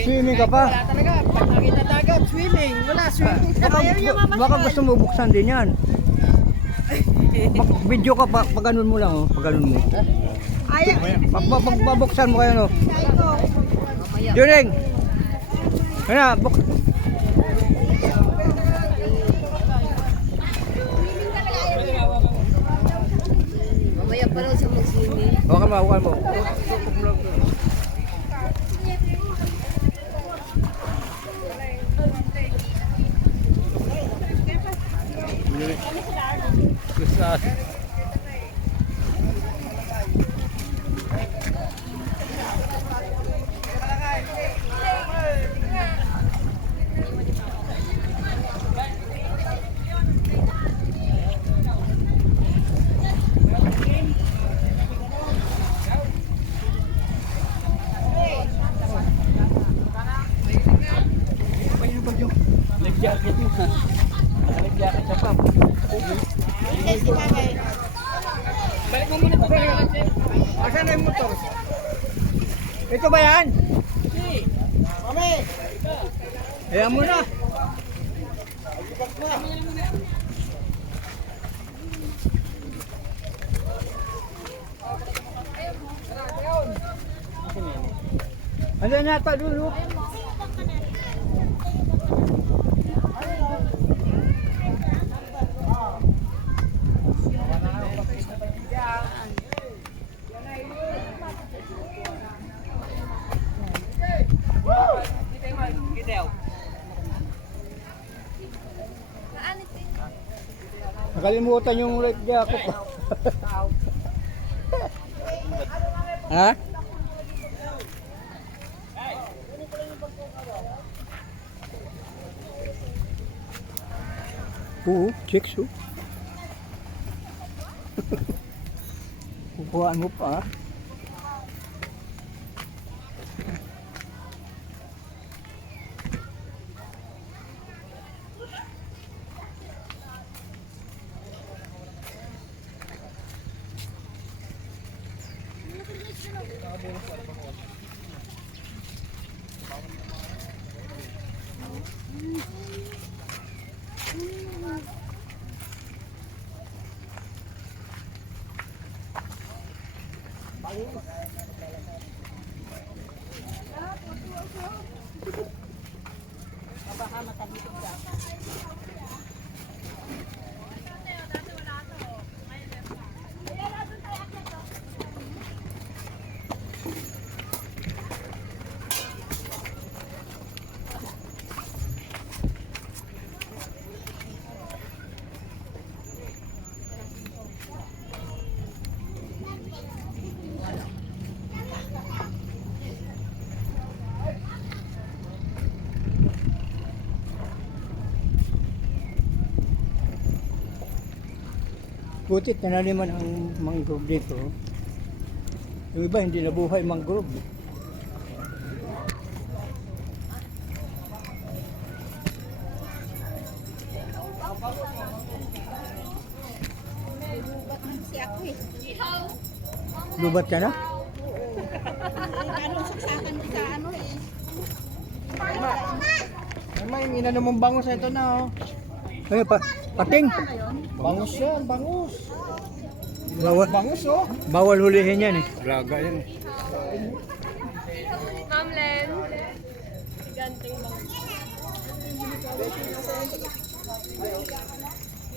Swimming ka pa? Wala talaga. Pag nakita dagat, swimming. Wala, swimming. Baka gusto mo buksan din yan. Video ka pa, pag ganun mo lang, oh. Pag ganun mo. Pagbabuksan mo kayo, no? Juring! Ano, Mamaya pa raw siya mag-swimming. Hawakan mo, hawakan mo. Nag-jacket mo ha. Nag-jacket ka pa. Balik mo muna ito. Asan na yung motor? Ito ba yan? Mami! Ayan mo na. Ano yata dulu? Nakalimutan yung life jacket. Ha? Oo, chicks oh. Kukuhaan mo pa. Butit na naliman ang mangrove dito. Yung iba hindi nabuhay mangrove. Lubat ka na? Anong saksakan mo sa ano eh? May inano mong bangus ito na oh. Ay, pating. Bangus yan, bangus. Bawal, Bangus oh. bawal hulihin yan eh. Braga yan. Ma'am Len. Ganting bangus.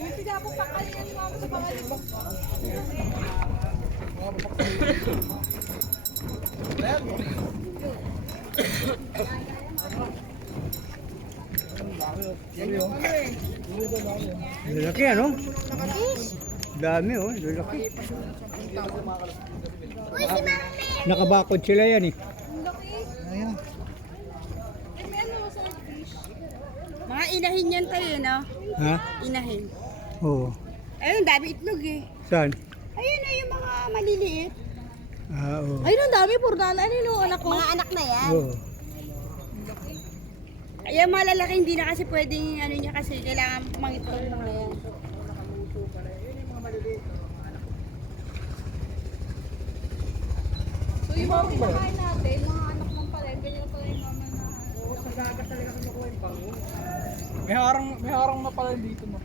Yung piga po pa kayo ni mama sa pangalan mo. Lalaki ano? Dami oh, lalaki. Nakabakod sila yan eh. Ayan. Mga inahin yan tayo, no? Ha? Inahin. Oo. Ayun, dami itlog eh. Saan? Ayun na yung mga maliliit. Ah, oo. Ayun, ang dami, purdan. Ano yung anak ko? Mga anak na yan. Oo. Ayan, mga lalaki, hindi na kasi pwedeng ano niya kasi kailangan mangitlog na yan. So yung mga kinakain natin, mga anak ng pala, ganyan pala yung mama na. May harang na pala dito no.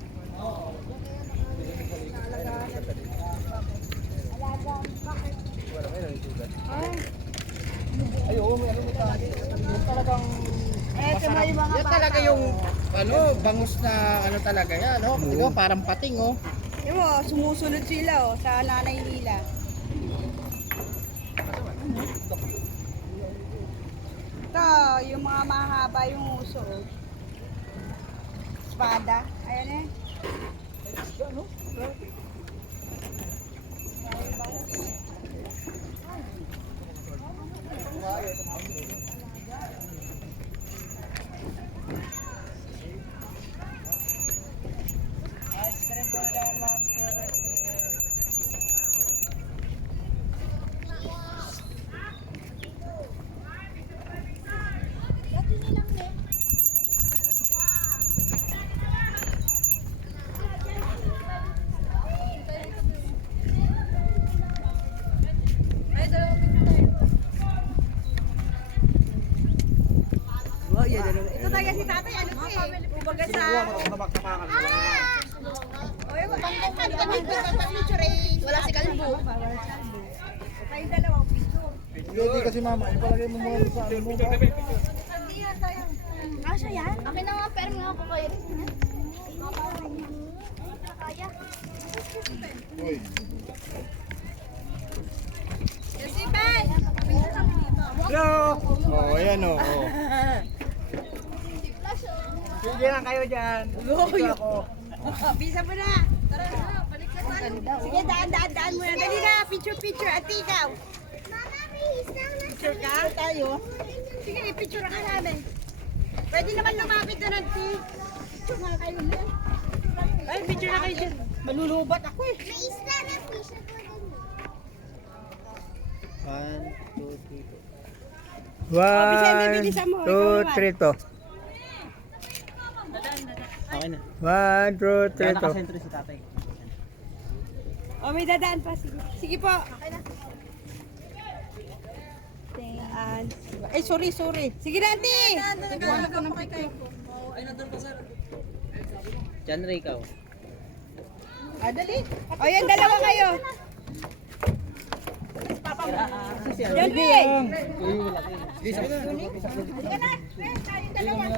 Ay, oo, may ano mo tayo. Talagang Eto na yung mga Yan talaga yung ano, bangus na ano talaga yan, no? Ikaw parang pating, oh. Yung mo, sumusunod sila sa nanay nila. Ito, yung mga mahaba yung uso. Espada. Ayan eh. Ito talaga si tatay, ano ko eh. Kumbaga sa... Oy, wala si Kalbo. Tayong dalawang picture. Hindi kasi mama, ipalagay mo muna sa ano mo. Hindi yan tayo. Kasha yan? Akin na nga, pero nga ako kayo rin. Kaya. Uy. Kasi bay! hello. Oh, ayan, oh. Oh. Sige lang kayo diyan. Dito ako. Bisa mo na. Tara na, balik na tayo. Sige, daan mo na. Dali na, picture. At ikaw. Picture ka? Tayo. Sige, picture ka namin. Pwede naman lumapit na ng picture nga kayo na. Ay, picture na kayo dyan. Malulubat ako eh. May isla na fish na po dun. 1, 2, 3, 4. Vicente, bilisan mo. Ikaw naman. to. Okay na. 1, 2, 3 to. Nakasentro si tatay. Oh, may dadaan pa. Sige, sige po. Okay na. Daan. Ay, sorry. Sige na, auntie. Nagwala ko ng picture. Diyan, Ray, ikaw. Ah, dali. O, yan, dalawa kayo. Yan, Ray.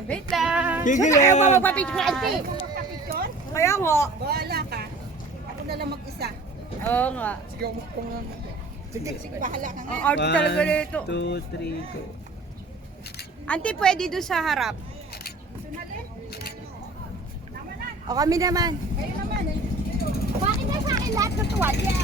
Wait lang. Sige Saan ayaw lang. ba magpapicture, auntie? Kaya nga. Bahala ka. Ako na lang mag-isa. Oo nga. Sige, bahala ka nga. Ang art talaga nito. 2, 3, go. Auntie, pwede doon sa harap. O kami naman. Kayo naman. Bakit na sa akin lahat ng tuwalya?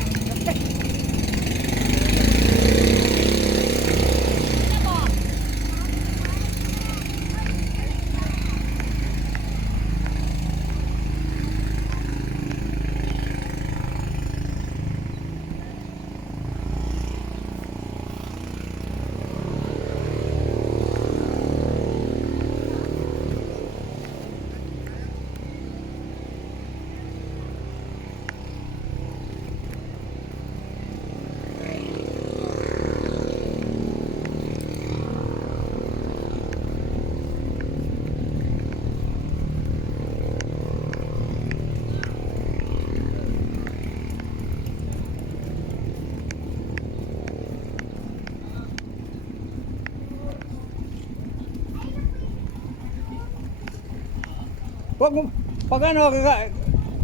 Wag mo, pag ano,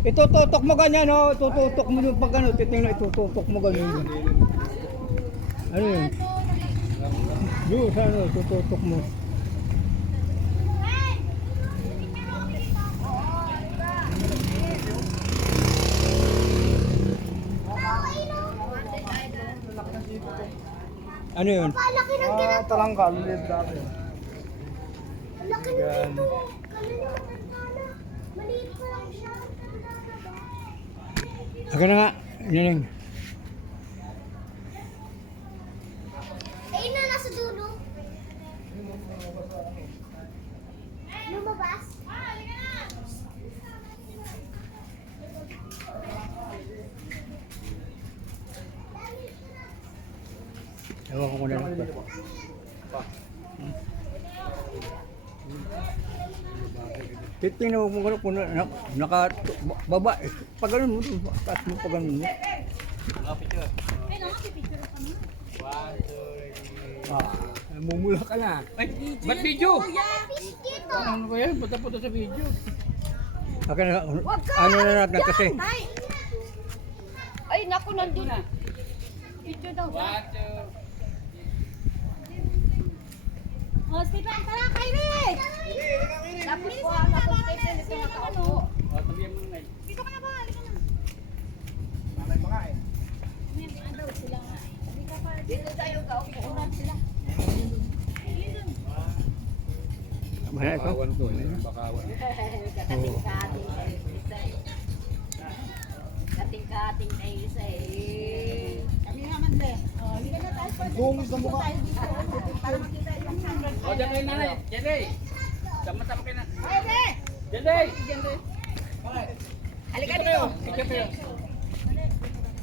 itututok mo ganyan, no? Tututok mo yung pag ano, titingnan, itututok mo ganyan. Ano yun? Yung sa ano, tututok mo. Ano yun? Laki ng ganito. Talanggal, ulit dati. Laki ng ganito. Kala niyo matanda. Maliit pa lang siya. Aga na nga, yun. Ayun na, nasa dulo. Lumabas? Ewan ko kung ano. Titingnan mo kung naka baba. Pag ganun mo, taas mo pag ganun mo. Mumula ka na. Ba't video? Dito. Ano ba yan? Punta sa video. Akin na, ano na natin kasi. Ay, naku, nandun. Picture daw. Oh, Stephen, tara, Kyrie! Tapos po, ako, Stephen, ito nakaupo. Dito ka na ba? Halika na. Dito tayo, kaupo-unan sila. Mana ito? Kating-kating na isa eh. Kami naman din. Oh, hindi ka na tayo pa. Bungos ng mukha. Para makita yung sunrise. O, dyan kayo nanay. Jenny! Sama-sama kayo na. Pwede! Jenny! Halika dito. Picture kayo.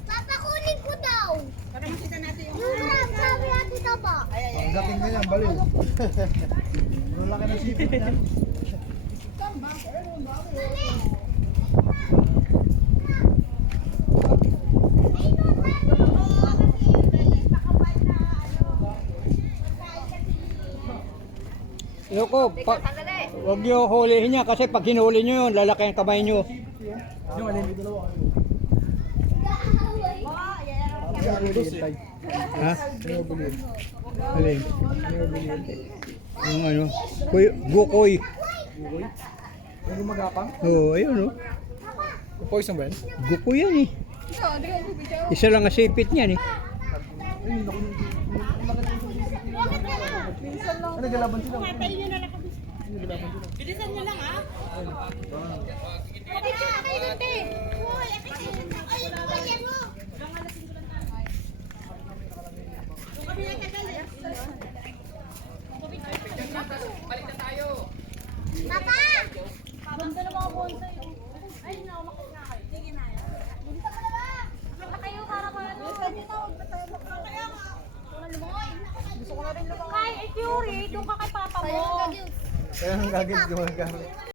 Papa, kunin ko daw. Para makita natin yung... Yung sabi natin na ba? Ang dating ganyan, baliw. Wala ka ng sipit na. Yoko, huwag niyo hulihin niya kasi pag hinuli niyo yun, lalaki ang kamay niyo. Yung alin? Ha? Alin? Yung ano? Gukoy. Yung magapang? Oo, ayun o. Poison ba yan? Gukoy yan eh. Isa lang ang sipit niyan eh. Ano galaban sila? Bilisan nyo lang, ha? Okay na, kayo dun, te. Uy, Ay, kuya mo. kami na tagal eh. Balik na tayo! Papa! Ganda ng mga bonsai. Ay, nakumakit na kayo. Sige na yan. Dito ka na ba? Nakita kayo para pa ano. Bilisan nyo na, huwag na tayo magkakaya ka. Gusto ko na rin lumangoy. Kay, Fury, doon ka kay papa mo. Sayang gagawin. Kaya ang gagawin yung